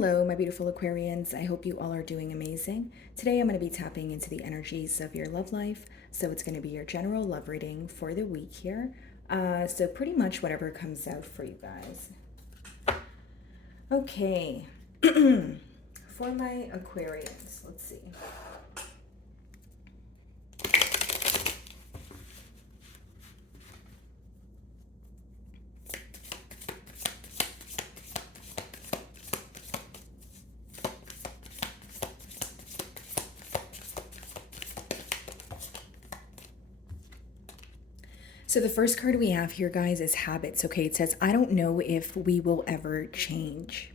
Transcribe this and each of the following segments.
Hello, my beautiful Aquarians. I hope you all are doing amazing. Today I'm going to be tapping into the energies of your love life. So it's going to be your general love reading for the week here. So pretty much whatever comes out for you guys. Okay. For my Aquarians, let's see. So the first card we have here, guys, is habits. Okay, it says, I don't know if we will ever change.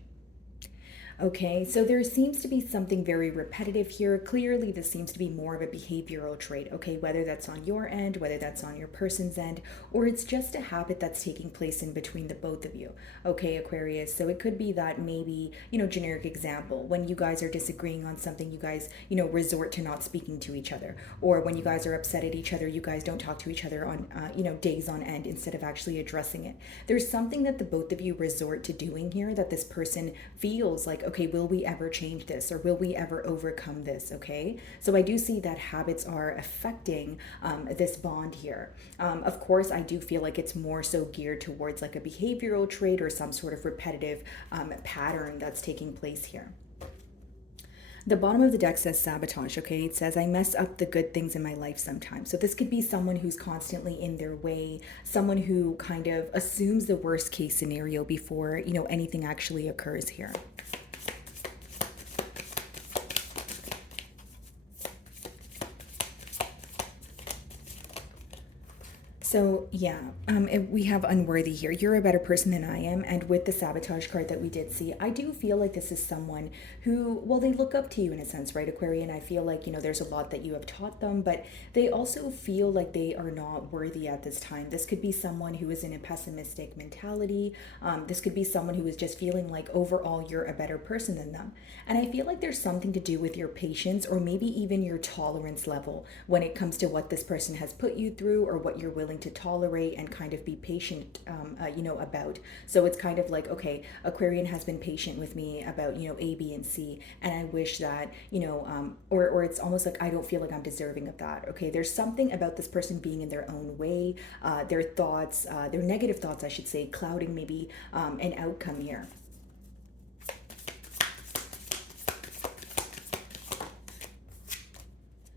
Okay, so there seems to be something very repetitive here. Clearly, this seems to be more of a behavioral trait, okay, whether that's on your end, whether that's on your person's end, or it's just a habit that's taking place in between the both of you, okay, Aquarius. So it could be that maybe, generic example, when you guys are disagreeing on something, you guys, resort to not speaking to each other, or when you guys are upset at each other, you guys don't talk to each other on, days on end instead of actually addressing it. There's something that the both of you resort to doing here that this person feels like, okay, will we ever change this, or will we ever overcome this? Okay, so I do see that habits are affecting this bond here. Of course, I do feel like it's more so geared towards like a behavioral trait or some sort of repetitive pattern that's taking place here. The bottom of the deck says sabotage, okay? It says, I mess up the good things in my life sometimes. So this could be someone who's constantly in their way, someone who kind of assumes the worst case scenario before, anything actually occurs here. So yeah, we have unworthy here. You're a better person than I am. And with the sabotage card that we did see, I do feel like this is someone who, well, they look up to you in a sense, right, Aquarian? I feel like, there's a lot that you have taught them, but they also feel like they are not worthy at this time. This could be someone who is in a pessimistic mentality. This could be someone who is just feeling like overall you're a better person than them. And I feel like there's something to do with your patience or maybe even your tolerance level when it comes to what this person has put you through or what you're willing to tolerate and kind of be patient, about. So it's kind of like, okay, Aquarian has been patient with me about, A, B, and C, and I wish that, or it's almost like I don't feel like I'm deserving of that. Okay, there's something about this person being in their own way, their thoughts, their negative thoughts, I should say, clouding maybe an outcome here.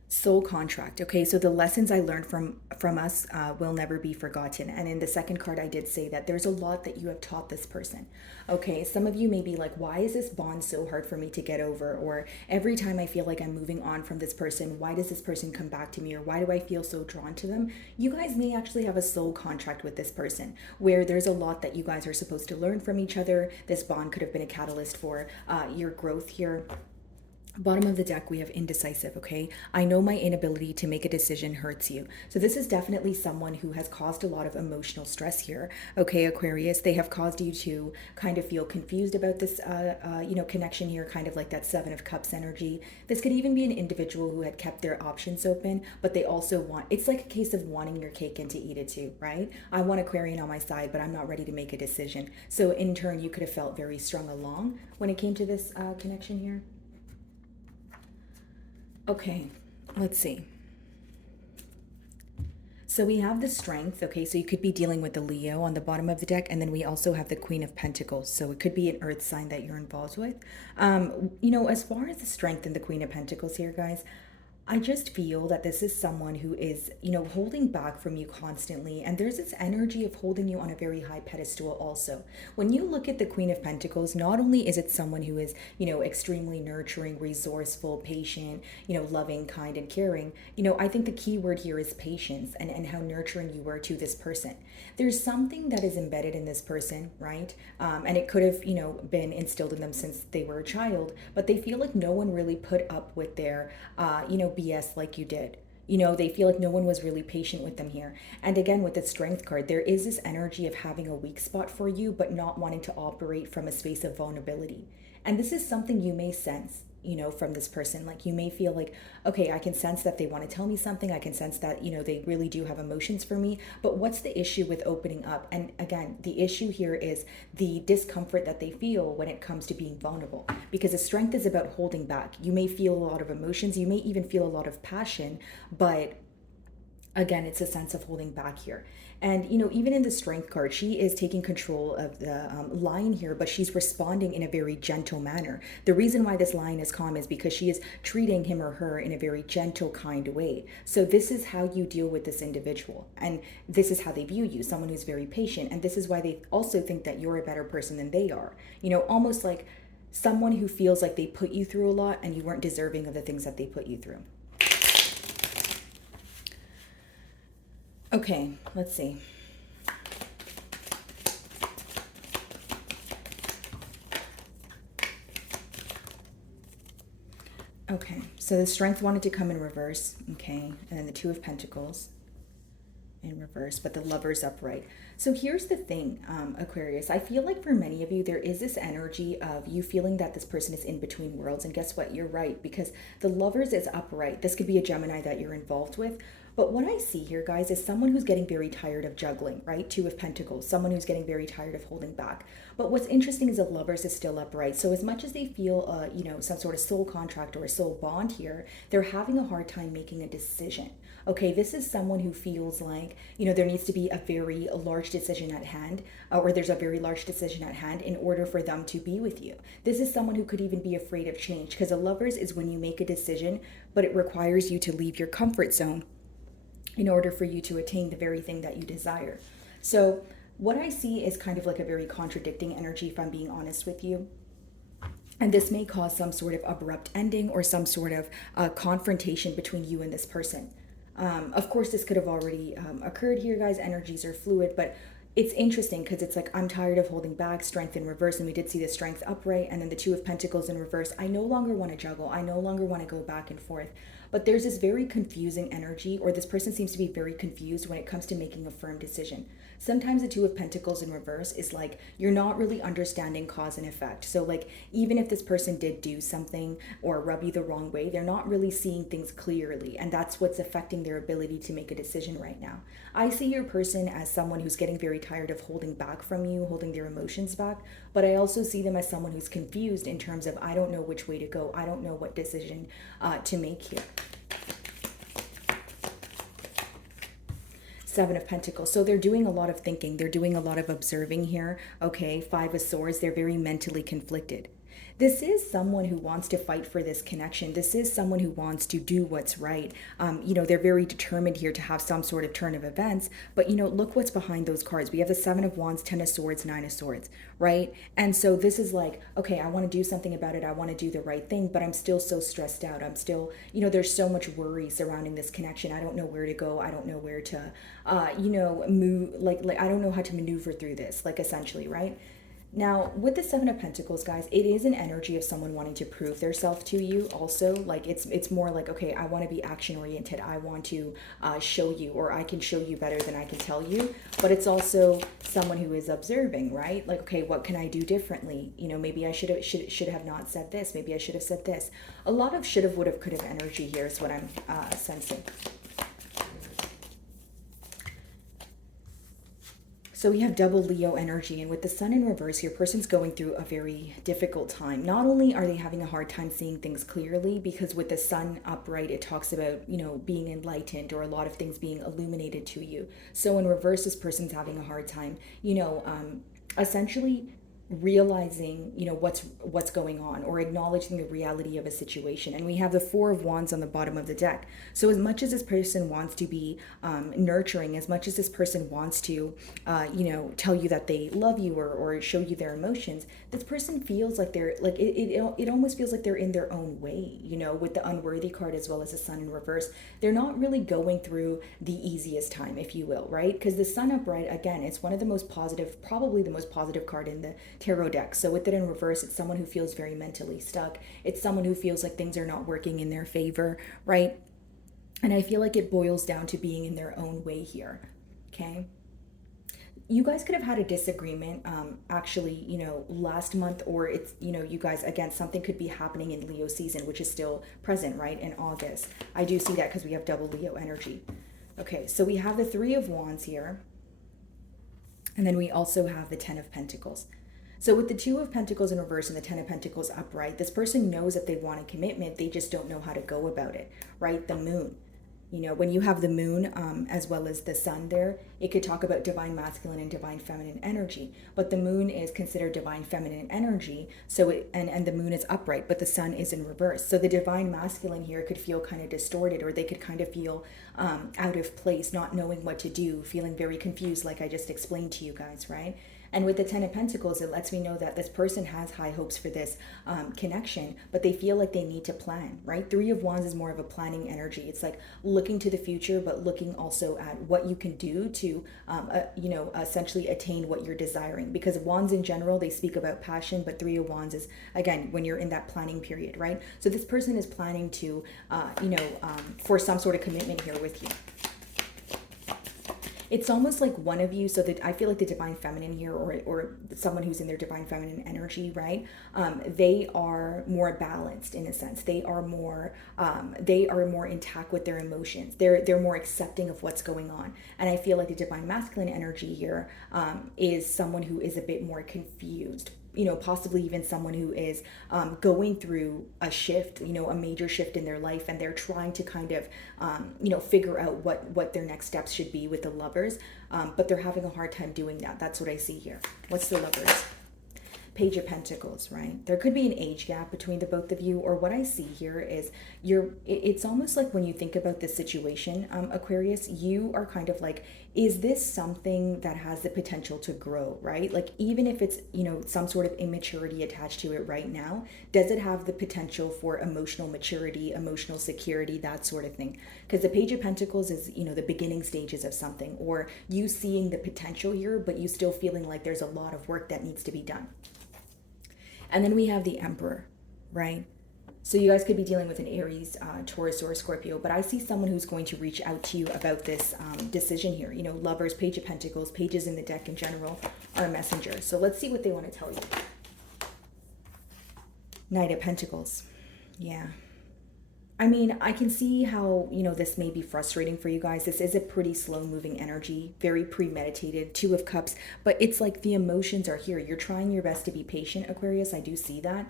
Soul contract. Okay, so the lessons I learned from us will never be forgotten. And in the second card, I did say that there's a lot that you have taught this person. Okay, some of you may be like, why is this bond so hard for me to get over? Or every time I feel like I'm moving on from this person, why does this person come back to me? Or why do I feel so drawn to them? You guys may actually have a soul contract with this person where there's a lot that you guys are supposed to learn from each other. This bond could have been a catalyst for your growth here. Bottom of the deck, we have indecisive, okay? I know my inability to make a decision hurts you. So this is definitely someone who has caused a lot of emotional stress here, okay, Aquarius? They have caused you to kind of feel confused about this, connection here, kind of like that Seven of Cups energy. This could even be an individual who had kept their options open, but they also want, it's like a case of wanting your cake and to eat it too, right? I want Aquarian on my side, but I'm not ready to make a decision. So in turn, you could have felt very strung along when it came to this connection here. Okay, let's see. So we have the strength, okay, so you could be dealing with the Leo on the bottom of the deck, and then we also have the Queen of Pentacles, so it could be an earth sign that you're involved with. As far as the strength and the Queen of Pentacles here, guys, I just feel that this is someone who is, holding back from you constantly. And there's this energy of holding you on a very high pedestal also. When you look at the Queen of Pentacles, not only is it someone who is, extremely nurturing, resourceful, patient, loving, kind, and caring, I think the key word here is patience and how nurturing you were to this person. There's something that is embedded in this person, right? And it could have, been instilled in them since they were a child, but they feel like no one really put up with their, BS like you did. They feel like no one was really patient with them here. And again, with the strength card, there is this energy of having a weak spot for you, but not wanting to operate from a space of vulnerability. And this is something you may sense. from this person. Like you may feel like, okay, I can sense that they want to tell me something. I can sense that, they really do have emotions for me. But what's the issue with opening up? And again, the issue here is the discomfort that they feel when it comes to being vulnerable. Because the strength is about holding back. You may feel a lot of emotions. You may even feel a lot of passion, but again, it's a sense of holding back here. And even in the strength card, she is taking control of the lion here, but she's responding in a very gentle manner. The reason why this lion is calm is because she is treating him or her in a very gentle, kind way. So this is how you deal with this individual, and this is how they view you, someone who's very patient. And this is why they also think that you're a better person than they are, almost like someone who feels like they put you through a lot and you weren't deserving of the things that they put you through. Okay, let's see. Okay, so the strength wanted to come in reverse, okay, and then the Two of Pentacles in reverse, but the Lover's upright. So here's the thing, Aquarius. I feel like for many of you, there is this energy of you feeling that this person is in between worlds. And guess what? You're right, because the Lover's is upright. This could be a Gemini that you're involved with. But what I see here, guys, is someone who's getting very tired of juggling, right? Two of Pentacles, someone who's getting very tired of holding back. But what's interesting is the Lovers is still upright. So as much as they feel, some sort of soul contract or a soul bond here, they're having a hard time making a decision. Okay, this is someone who feels like, there needs to be a very large decision at hand, or there's a very large decision at hand in order for them to be with you. This is someone who could even be afraid of change, because the Lovers is when you make a decision, but it requires you to leave your comfort zone in order for you to attain the very thing that you desire. So what I see is kind of like a very contradicting energy, if I'm being honest with you. And this may cause some sort of abrupt ending or some sort of confrontation between you and this person. Of course, this could have already occurred here, guys. Energies are fluid, but it's interesting because it's like, I'm tired of holding back, strength in reverse, and we did see the strength upright, and then the Two of Pentacles in reverse. I no longer want to juggle. I no longer want to go back and forth. But there's this very confusing energy, or this person seems to be very confused when it comes to making a firm decision. Sometimes the Two of Pentacles in reverse is like, you're not really understanding cause and effect. So like, even if this person did do something or rub you the wrong way, they're not really seeing things clearly. And that's what's affecting their ability to make a decision right now. I see your person as someone who's getting very tired of holding back from you, holding their emotions back. But I also see them as someone who's confused in terms of, I don't know which way to go. I don't know what decision to make here. Seven of Pentacles. So they're doing a lot of thinking. They're doing a lot of observing here. Okay, Five of Swords. They're very mentally conflicted. This is someone who wants to fight for this connection. This is someone who wants to do what's right. They're very determined here to have some sort of turn of events. But, look what's behind those cards. We have the Seven of Wands, Ten of Swords, Nine of Swords, right? And so this is like, okay, I want to do something about it. I want to do the right thing, but I'm still so stressed out. I'm still, there's so much worry surrounding this connection. I don't know where to go. I don't know where to, move. Like I don't know how to maneuver through this, like essentially, right? Now, with the Seven of Pentacles, guys, it is an energy of someone wanting to prove themselves to you also. Like, it's more like, okay, I want to be action-oriented. I want to show you, or I can show you better than I can tell you. But it's also someone who is observing, right? Like, okay, what can I do differently? Maybe I should have not said this. Maybe I should have said this. A lot of should have, would have, could have energy here is what I'm sensing. So we have double Leo energy, and with the Sun in reverse, your person's going through a very difficult time. Not only are they having a hard time seeing things clearly, because with the Sun upright, it talks about, being enlightened or a lot of things being illuminated to you. So in reverse, this person's having a hard time, essentially realizing what's going on, or acknowledging the reality of a situation. And we have the Four of Wands on the bottom of the deck. So as much as this person wants to be nurturing, as much as this person wants to tell you that they love you, or show you their emotions, this person feels like they're like it almost feels like they're in their own way, with the Unworthy card as well as the Sun in reverse. They're not really going through the easiest time, if you will, right? Because the Sun upright, again, it's one of the most positive, probably the most positive card in the tarot deck. So with it in reverse, it's someone who feels very mentally stuck. It's someone who feels like things are not working in their favor, right? And I feel like it boils down to being in their own way here, okay? you guys could have had a disagreement actually, last month, or it's, you guys, again, something could be happening in Leo season, which is still present, right, in August. I do see that because we have double Leo energy. Okay, so we have the Three of Wands here, and then we also have the Ten of Pentacles. So with the Two of Pentacles in reverse and the Ten of Pentacles upright, this person knows that they want a commitment, they just don't know how to go about it, right? The Moon. When you have the moon as well as the sun there, it could talk about divine masculine and divine feminine energy. But the moon is considered divine feminine energy, and the moon is upright, but the sun is in reverse. So the divine masculine here could feel kind of distorted, or they could kind of feel out of place, not knowing what to do, feeling very confused, like I just explained to you guys, right? And with the Ten of Pentacles, it lets me know that this person has high hopes for this connection, but they feel like they need to plan, right? Three of Wands is more of a planning energy. It's like looking to the future, but looking also at what you can do to, essentially attain what you're desiring. Because Wands in general, they speak about passion, but Three of Wands is, again, when you're in that planning period, right? So this person is planning to, for some sort of commitment here with you. It's almost like one of you, so that I feel like the divine feminine here, or someone who's in their divine feminine energy, right? They are more balanced in a sense. They are more intact with their emotions. They're more accepting of what's going on. And I feel like the divine masculine energy here is someone who is a bit more confused. Possibly even someone who is going through a shift, a major shift in their life, and they're trying to kind of, figure out what their next steps should be with the Lovers, but they're having a hard time doing that. That's what I see here. What's the Lovers? Page of Pentacles, right? There could be an age gap between the both of you, or what I see here is it's almost like when you think about this situation, Aquarius, you are kind of like, is this something that has the potential to grow, right? Like, even if it's, some sort of immaturity attached to it right now, does it have the potential for emotional maturity, emotional security, that sort of thing? Because the Page of Pentacles is, the beginning stages of something, or you seeing the potential here, but you still feeling like there's a lot of work that needs to be done. And then we have the Emperor, right? So you guys could be dealing with an Aries, Taurus, or Scorpio, but I see someone who's going to reach out to you about this decision here. Lovers, Page of Pentacles, pages in the deck in general are a messenger. So let's see what they want to tell you. Knight of Pentacles. Yeah. I mean, I can see how, this may be frustrating for you guys. This is a pretty slow moving energy, very premeditated, Two of Cups, but it's like the emotions are here. You're trying your best to be patient, Aquarius. I do see that.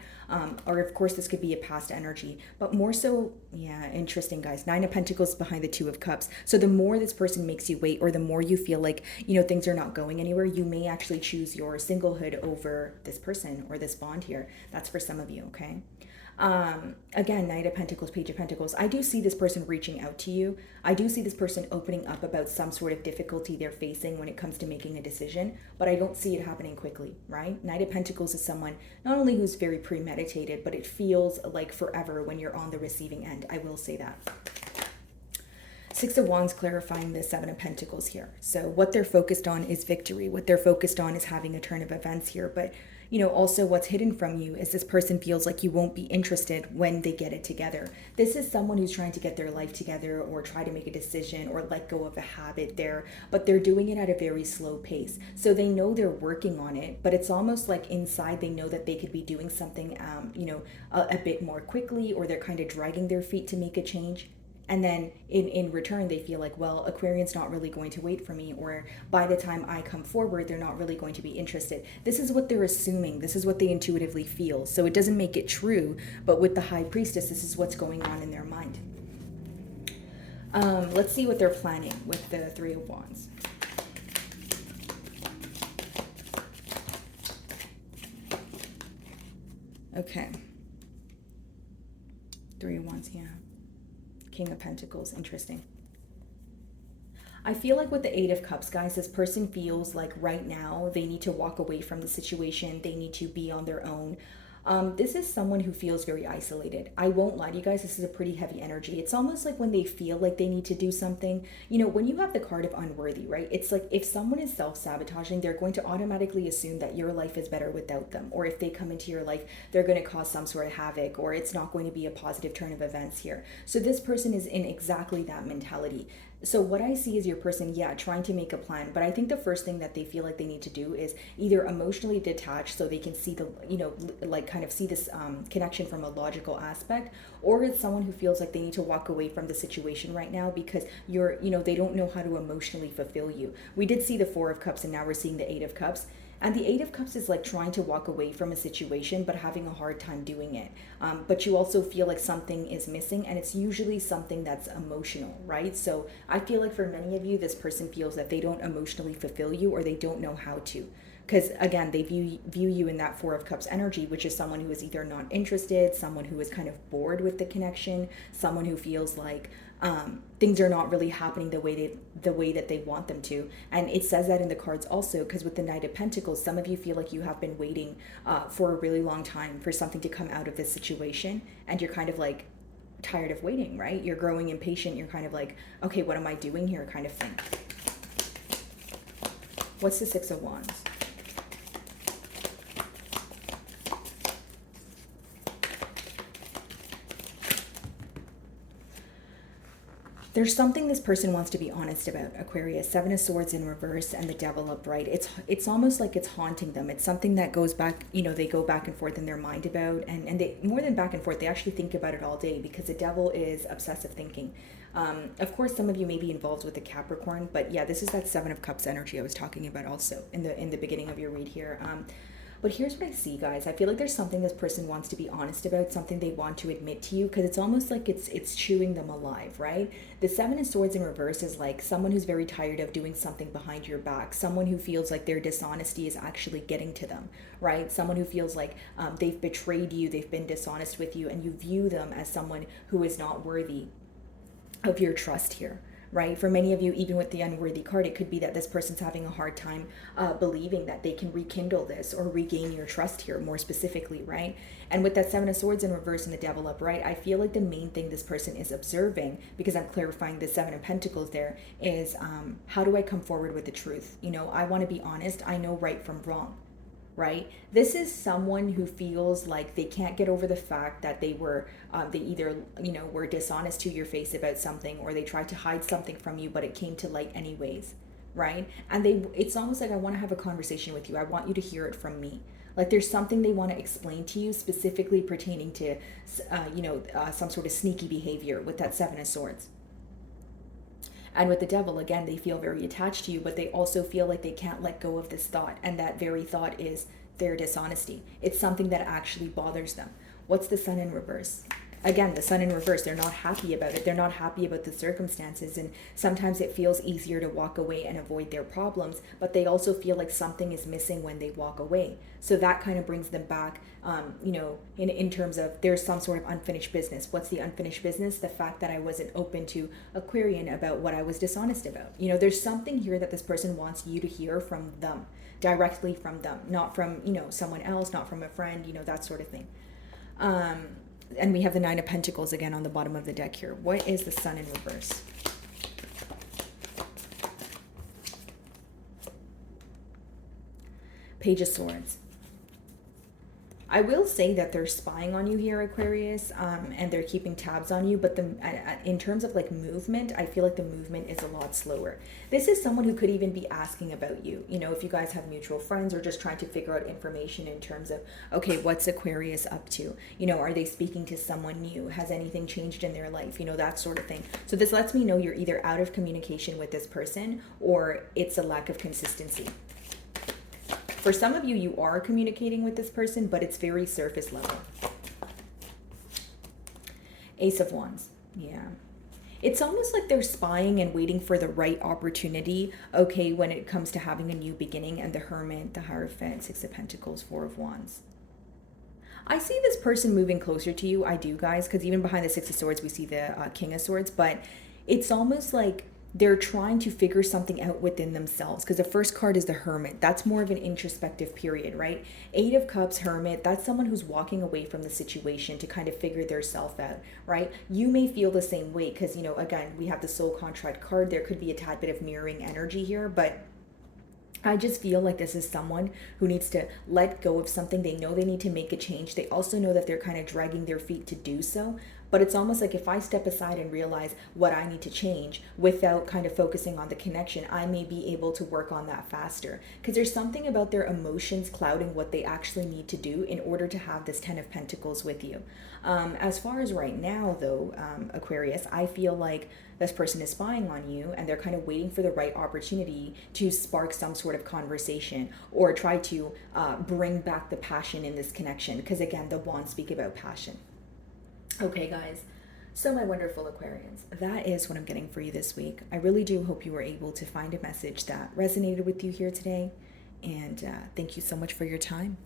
Or of course, this could be a past energy, but more so, yeah, interesting, guys. Nine of Pentacles behind the Two of Cups. So the more this person makes you wait, or the more you feel like, things are not going anywhere, you may actually choose your singlehood over this person or this bond here. That's for some of you, okay? Again, Knight of Pentacles, Page of Pentacles. I do see this person reaching out to you. I do see this person opening up about some sort of difficulty they're facing when it comes to making a decision, but I don't see it happening quickly, right? Knight of Pentacles is someone not only who's very premeditated, but it feels like forever when you're on the receiving end. I will say that. Six of Wands clarifying the Seven of Pentacles here. So what they're focused on is victory. What they're focused on is having a turn of events here, but also what's hidden from you is this person feels like you won't be interested when they get it together. This is someone who's trying to get their life together, or try to make a decision, or let go of a habit there, but they're doing it at a very slow pace. So they know they're working on it, but it's almost like inside they know that they could be doing something, a bit more quickly, or they're kind of dragging their feet to make a change. And then in return, they feel like, well, Aquarian's not really going to wait for me, or by the time I come forward, they're not really going to be interested. This is what they're assuming. This is what they intuitively feel. So it doesn't make it true, but with the High Priestess, this is what's going on in their mind. Let's see what they're planning with the Three of Wands. Okay. Three of Wands, yeah. King of Pentacles, interesting. I feel like with the Eight of Cups, guys, this person feels like right now they need to walk away from the situation. They need to be on their own. This is someone who feels very isolated. I won't lie to you guys, this is a pretty heavy energy. It's almost like when they feel like they need to do something. When you have the card of unworthy, right? It's like if someone is self-sabotaging, they're going to automatically assume that your life is better without them. Or if they come into your life, they're going to cause some sort of havoc, or it's not going to be a positive turn of events here. So this person is in exactly that mentality. So what I see is your person, yeah, trying to make a plan, but I think the first thing that they feel like they need to do is either emotionally detach so they can see the, like kind of see this connection from a logical aspect, or it's someone who feels like they need to walk away from the situation right now because they don't know how to emotionally fulfill you. We did see the Four of Cups and now we're seeing the Eight of Cups. And the Eight of Cups is like trying to walk away from a situation, but having a hard time doing it. But you also feel like something is missing, and it's usually something that's emotional, right? So I feel like for many of you, this person feels that they don't emotionally fulfill you or they don't know how to. Because again, they view you in that Four of Cups energy, which is someone who is either not interested, someone who is kind of bored with the connection, someone who feels like things are not really happening the way that they want them to. And it says that in the cards also, because with the Knight of Pentacles, some of you feel like you have been waiting for a really long time for something to come out of this situation, and you're kind of like tired of waiting, right? You're growing impatient. You're kind of like, okay, what am I doing here, kind of thing. What's the Six of Wands? There's something this person wants to be honest about, Aquarius. Seven of Swords in reverse and the Devil upright. It's almost like it's haunting them. It's something that goes back, they go back and forth in their mind about, and they, more than back and forth, they actually think about it all day, because the Devil is obsessive thinking. Of course, some of you may be involved with the Capricorn, but yeah, this is that Seven of Cups energy I was talking about also in the beginning of your read here. But here's what I see, guys. I feel like there's something this person wants to be honest about, something they want to admit to you, because it's almost like it's chewing them alive, right? The Seven of Swords in reverse is like someone who's very tired of doing something behind your back, someone who feels like their dishonesty is actually getting to them, right? Someone who feels like they've betrayed you, they've been dishonest with you, and you view them as someone who is not worthy of your trust here. Right? For many of you, even with the unworthy card, it could be that this person's having a hard time believing that they can rekindle this or regain your trust here, more specifically, right? And with that Seven of Swords in reverse and the Devil upright, I feel like the main thing this person is observing, because I'm clarifying the Seven of Pentacles there, is how do I come forward with the truth? I want to be honest. I know right from wrong. Right? This is someone who feels like they can't get over the fact that they either, were dishonest to your face about something, or they tried to hide something from you, but it came to light anyways, right? And it's almost like, I want to have a conversation with you. I want you to hear it from me. Like there's something they want to explain to you, specifically pertaining to, some sort of sneaky behavior with that Seven of Swords. And with the Devil, again, they feel very attached to you, but they also feel like they can't let go of this thought. And that very thought is their dishonesty. It's something that actually bothers them. What's the Sun in reverse? Again, the Sun in reverse, they're not happy about it. They're not happy about the circumstances. And sometimes it feels easier to walk away and avoid their problems, but they also feel like something is missing when they walk away. So that kind of brings them back, in terms of there's some sort of unfinished business. What's the unfinished business? The fact that I wasn't open to Aquarian about what I was dishonest about. There's something here that this person wants you to hear from them, directly from them, not from, someone else, not from a friend, that sort of thing. And we have the Nine of Pentacles again on the bottom of the deck here. What is the Sun in reverse? Page of Swords. I will say that they're spying on you here, Aquarius, and they're keeping tabs on you, but in terms of like movement, I feel like the movement is a lot slower. This is someone who could even be asking about you, if you guys have mutual friends, or just trying to figure out information in terms of, okay, what's Aquarius up to? Are they speaking to someone new? Has anything changed in their life? That sort of thing. So this lets me know you're either out of communication with this person, or it's a lack of consistency. For some of you, you are communicating with this person, but it's very surface level. Ace of Wands. Yeah. It's almost like they're spying and waiting for the right opportunity, okay, when it comes to having a new beginning. And the Hermit, the Hierophant, Six of Pentacles, Four of Wands. I see this person moving closer to you. I do, guys, because even behind the Six of Swords, we see the King of Swords. But it's almost like they're trying to figure something out within themselves, because the first card is the Hermit. That's more of an introspective period, right? Eight of Cups, Hermit, that's someone who's walking away from the situation to kind of figure their self out, right? You may feel the same way because, again, we have the Soul Contract card. There could be a tad bit of mirroring energy here, but I just feel like this is someone who needs to let go of something. They know they need to make a change. They also know that they're kind of dragging their feet to do so, But it's almost like if I step aside and realize what I need to change without kind of focusing on the connection, I may be able to work on that faster. Because there's something about their emotions clouding what they actually need to do in order to have this 10 of Pentacles with you. As far as right now, though, Aquarius, I feel like this person is spying on you and they're kind of waiting for the right opportunity to spark some sort of conversation or try to bring back the passion in this connection. Because again, the wands speak about passion. Okay, guys. So, my wonderful Aquarians, that is what I'm getting for you this week. I really do hope you were able to find a message that resonated with you here today. And thank you so much for your time.